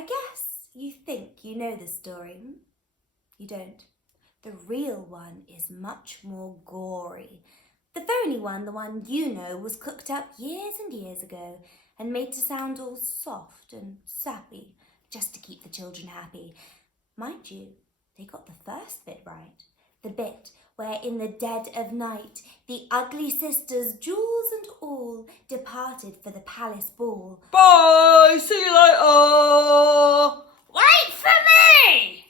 I guess you think you know the story. You don't. The real one is much more gory. The phony one, the one you know, was cooked up years and years ago and made to sound all soft and sappy, just to keep the children happy. Mind you, they got the first bit right. The bit where in the dead of night the ugly sisters, jewels and all, departed for the palace ball. Bye, see you later. Wait for me!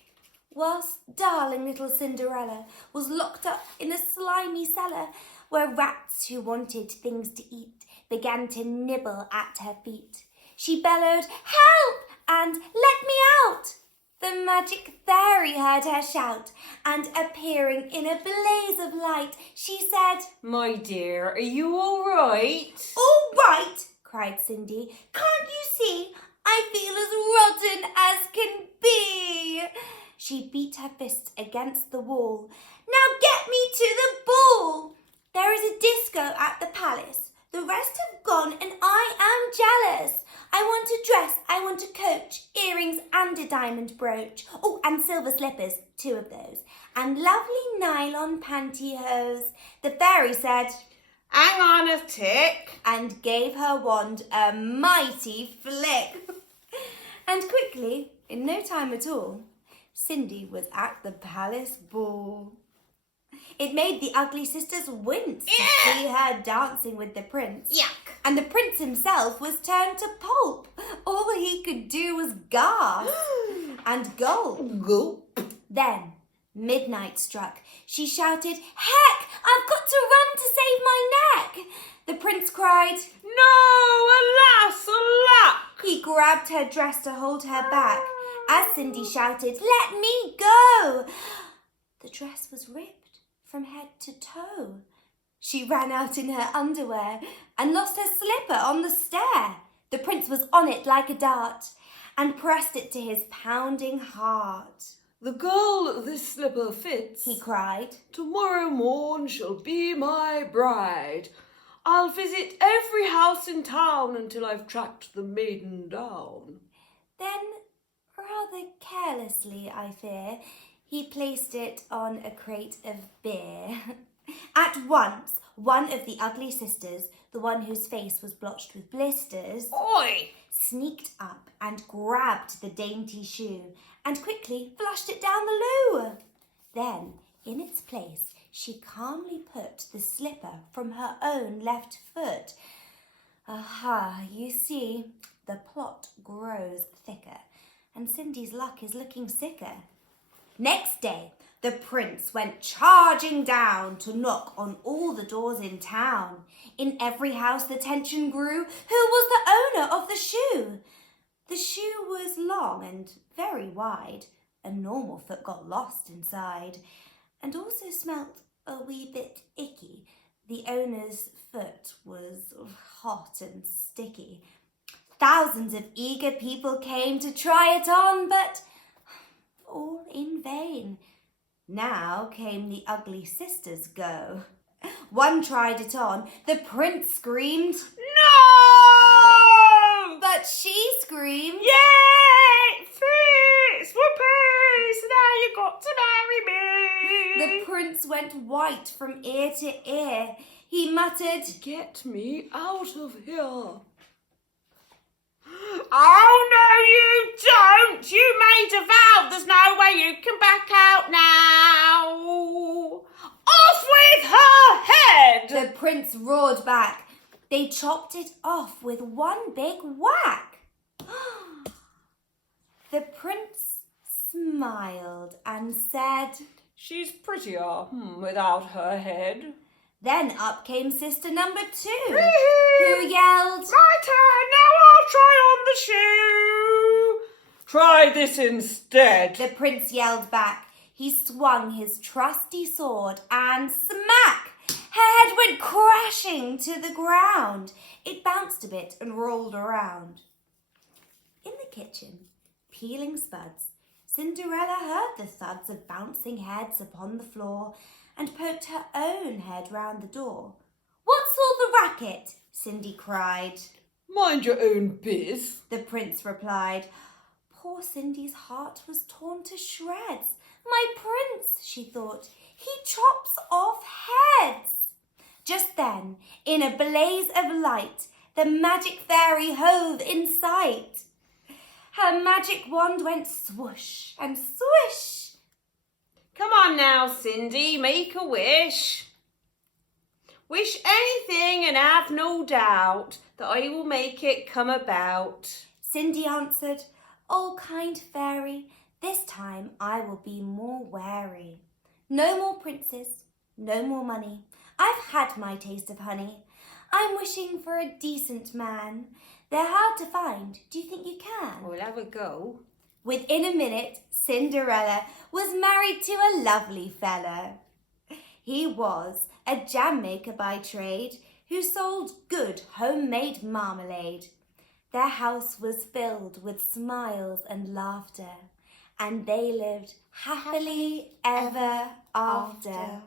Whilst darling little Cinderella was locked up in a slimy cellar where rats who wanted things to eat began to nibble at her feet. She bellowed, "Help!" and "Let me out!" The magic fairy heard her shout, and appearing in a blaze of light, she said, My dear, are you all right? "All right," cried Cindy. "Can't you see? I feel as rotten as can be." She beat her fist against the wall. "Now get me to the ball. There is a disco at the palace. The rest have gone and I am jealous. I want a dress, I want a coach, earrings and a diamond brooch. Oh, and silver slippers, 2 of those, and lovely nylon pantyhose." The fairy said, Hang on a tick. and gave her wand a mighty flick. And quickly, in no time at all, Cindy was at the palace ball. It made the ugly sisters wince to see her dancing with the prince. Yuck. And the prince himself was turned to pulp. All he could do was gasp and gulp. Gulp. Then midnight struck. She shouted, "Heck, I've got to run to save my neck." The prince cried. No, alas, alack. He grabbed her dress to hold her back. As Cindy shouted, "Let me go!" The dress was ripped from head to toe. She ran out in her underwear and lost her slipper on the stair. The prince was on it like a dart and pressed it to his pounding heart. The girl this slipper fits, He cried. tomorrow morn shall be my bride. I'll visit every house in town until I've tracked the maiden down. Then, rather carelessly, I fear, he placed it on a crate of beer. At once, one of the ugly sisters, the one whose face was blotched with blisters, Oi! sneaked up and grabbed the dainty shoe and quickly flushed it down the loo. Then, in its place, she calmly put the slipper from her own left foot. Aha, you see, the plot grows thicker, and Cindy's luck is looking sicker. Next day, the prince went charging down to knock on all the doors in town. In every house the tension grew. Who was the owner of the shoe? The shoe was long and very wide. A normal foot got lost inside, and also smelt a wee bit icky. The owner's foot was hot and sticky. Thousands of eager people came to try it on, but all in vain. Now came the ugly sisters' go. One tried it on. The prince screamed, No! but she screamed, Yay! Fits! Whoopies! Now you got to marry me! The prince went white from ear to ear. He muttered, Get me out of here. Oh, no, you don't! You made a vow. There's no way you can back out now. Off with her head! The prince roared back. They chopped it off with one big whack. The prince smiled and said, She's prettier without her head. Then up came sister number 2, who Woo-hoo! yelled, My turn, now I'll try on the shoe. Try this instead. The prince yelled back. He swung his trusty sword and smack! Her head went crashing to the ground. It bounced a bit and rolled around. In the kitchen, peeling spuds, Cinderella heard the thuds of bouncing heads upon the floor and poked her own head round the door. "What's all the racket?" Cindy cried. Mind your own biz. The prince replied. Poor Cindy's heart was torn to shreds. My prince, she thought, he chops off heads. Just then, in a blaze of light, the magic fairy hove in sight. Her magic wand went swoosh and swish. Come on now, Cindy, make a wish. Wish anything and have no doubt that I will make it come about. Cindy answered, "Oh, kind fairy, this time I will be more wary. No more princes, no more money. I've had my taste of honey. I'm wishing for a decent man. They're hard to find. Do you think you can?" We'll have a go. Within a minute, Cinderella was married to a lovely fellow. He was a jam maker by trade who sold good homemade marmalade. Their house was filled with smiles and laughter, and they lived happily ever after.